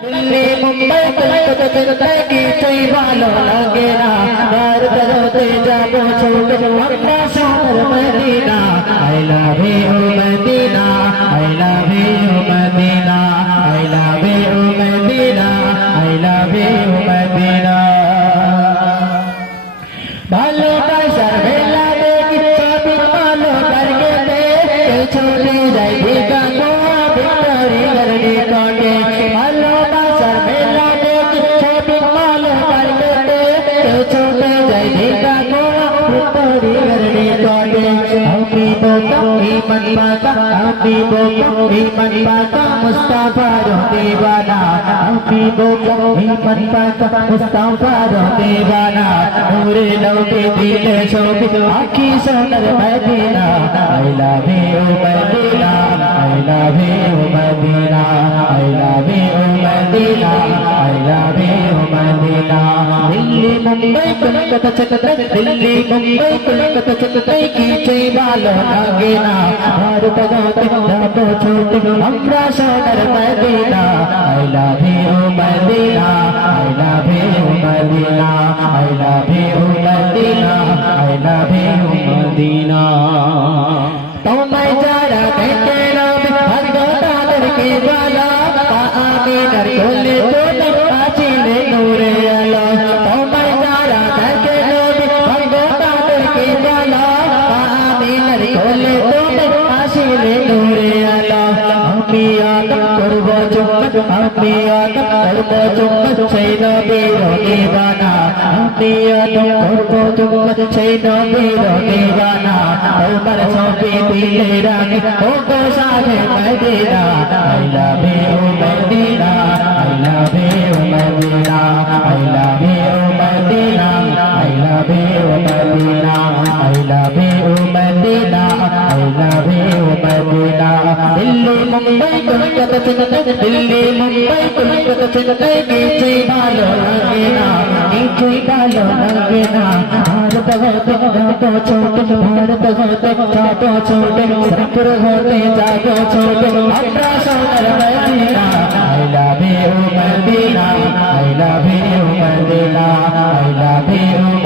दिल्ली मुंबई कलकत्ता चलता কিছুই ভালো লাগে না আর করতে যাব ছোট আমরা শহর Medina I love you Medina I love you Medina I love you Medina I love you Medina ভালোবাসার বেলা দেখি সবই ভালো করতে চলে যাই ভিকা গোয়া ভিক্টোরি গরনি কাটে ভালোবাসার বেলা দেখি সবই ভালো করতে চলে যাই ভিকা গোয়া ভিক্টোরি গরনি কাটে আমি বোকা ইমান পাকা আমি বোকা ইমান পাকা মুস্তাফা দিওয়ানা আমি বোকা ইমান পাকা মুস্তাফা দিওয়ানা নূরে নবী দিলে ছবি আঁখি সোনার Medina I love you Medina I love you Medina I love you Medina I love you Medina Delhi Mumbai Kolkata চলতে দিল্লি মুম্বাই কলকাতা চলতে কিছুই ভালো লাগে না ভারত গাতে যাবো ছোট আমরা সোনার Medina I love you Medina I love you Medina I love you Medina I love you Medina তোমায় যারা দেখে রবে ভাগ্য তাদেরকে বলা আমিনার কোলে তোলে আছিলে নূরে আলো তোমায় যারা দেখে রবে ভাগ্য তাদেরকে বলা আমিনার কোলে তোলে আসিলে নূরে আলো আমি আদম করব চুম্বন আমি আদম করব চুম্বন সেই নবীর দিওয়ানা আমি আদম করব চুম্বন সেই নবীর দিওয়ানা তোমার সবই দিলে রাখি ও গো সাথে Medina I love you Medina I love you Medina I love you Medina I love you Medina I love you Medina I love you Medina Delhi Mumbai Kolkata চলতে দিল্লি মুম্বাই কলকাতা চলতে কিছুই ভালো লাগে না কিছুই ভালো লাগে না ভারত হতে যাবো ছোট ভারত হতে যাবো ছোট সরপুর হতে যাবো ছোট আমরা সোনার Medina I love you Medina I love you Medina I love you